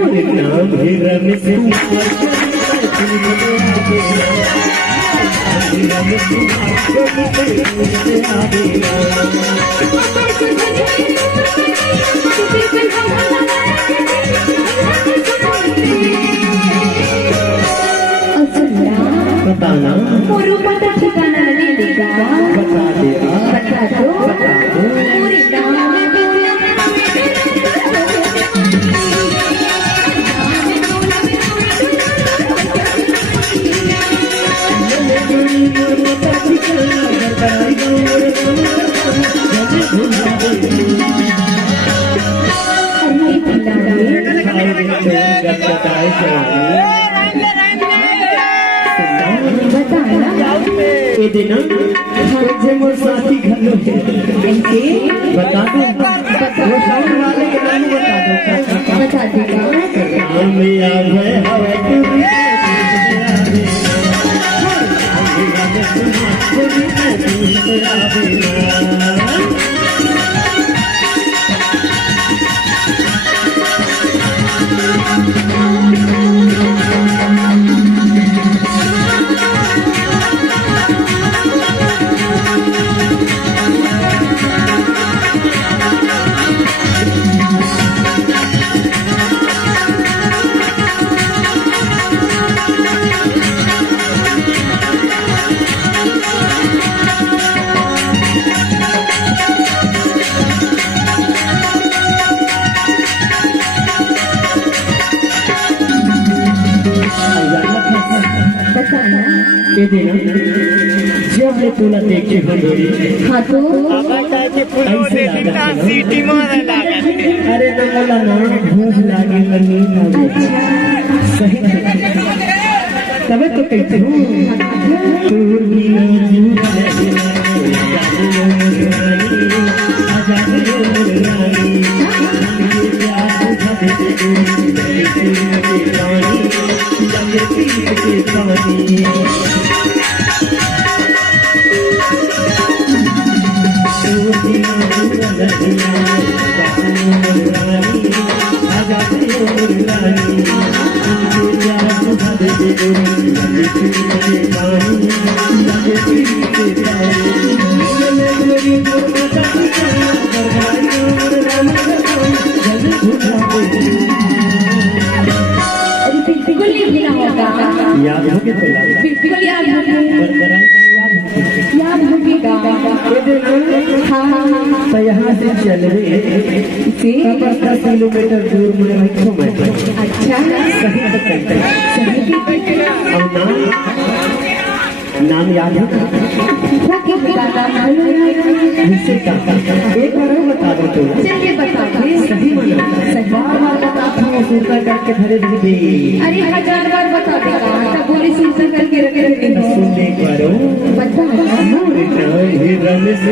नाम है रमेश बताना पता ठिकाना नहीं देगा बता दिया बता दो पूरी नाम साथी घर बता दो वो साउंड वाले के नाम बता दो जब मैं तूला देखे बंदोरी हाँ तो सीटी मारा लगा अरे नमला नाम भूख लागे लगी सही तब तो कहते हूँ याद होगी तो बिल्कुल याद होगेगा तो यहाँ से चल रहे 10 किलोमीटर दूर में रखो मैं अच्छा सही तो कहते अब नाम याद है मुझसे एक बार बता दो तो चलिए बता दो सही मना बार बताता हूँ सुनता करके धरे दीदी अरे 1000 बार बता देगा तब बोली सुनता करके रखे सुन एक बार बता रमेश